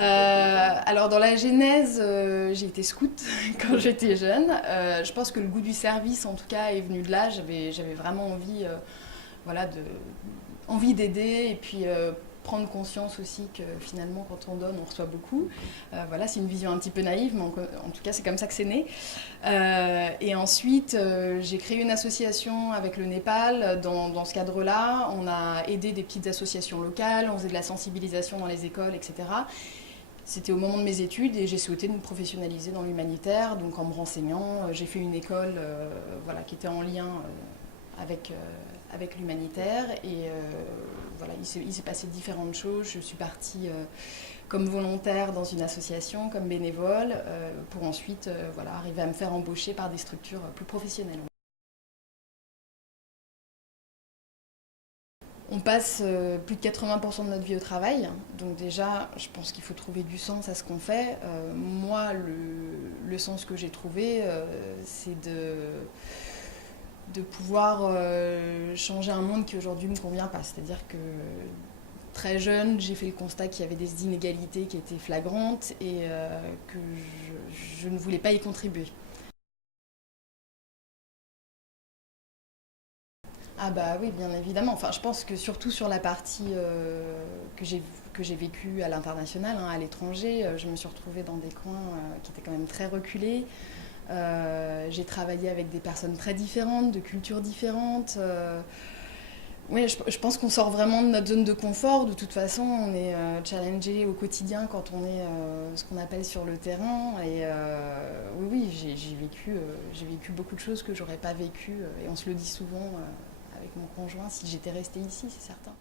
Alors dans la genèse, j'ai été scout quand j'étais jeune. Je pense que le goût du service, en tout cas, est venu de là. J'avais vraiment envie, voilà, envie d'aider et puis prendre conscience aussi que finalement, quand on donne, on reçoit beaucoup. Voilà, c'est une vision un petit peu naïve, mais en tout cas, c'est comme ça que c'est né. Et ensuite, j'ai créé une association avec le Népal. Dans ce cadre-là, on a aidé des petites associations locales, on faisait de la sensibilisation dans les écoles, etc. C'était au moment de mes études et j'ai souhaité me professionnaliser dans l'humanitaire, donc en me renseignant. J'ai fait une école voilà, qui était en lien avec l'humanitaire et voilà, il s'est passé différentes choses. Je suis partie comme volontaire dans une association, comme bénévole, pour ensuite voilà, arriver à me faire embaucher par des structures plus professionnelles. On passe plus de 80% de notre vie au travail, donc déjà, je pense qu'il faut trouver du sens à ce qu'on fait. Moi, le sens que j'ai trouvé, c'est de pouvoir changer un monde qui aujourd'hui ne me convient pas. C'est-à-dire que très jeune, j'ai fait le constat qu'il y avait des inégalités qui étaient flagrantes et que je ne voulais pas y contribuer. Ah bah oui, bien évidemment. Enfin, je pense que surtout sur la partie que j'ai vécue à l'international, hein, à l'étranger, je me suis retrouvée dans des coins qui étaient quand même très reculés. J'ai travaillé avec des personnes très différentes, de cultures différentes. Oui, je pense qu'on sort vraiment de notre zone de confort. De toute façon, on est challengé au quotidien quand on est ce qu'on appelle sur le terrain. Et oui, oui, j'ai vécu beaucoup de choses que j'aurais pas vécues. Et on se le dit souvent avec mon conjoint si j'étais restée ici, c'est certain.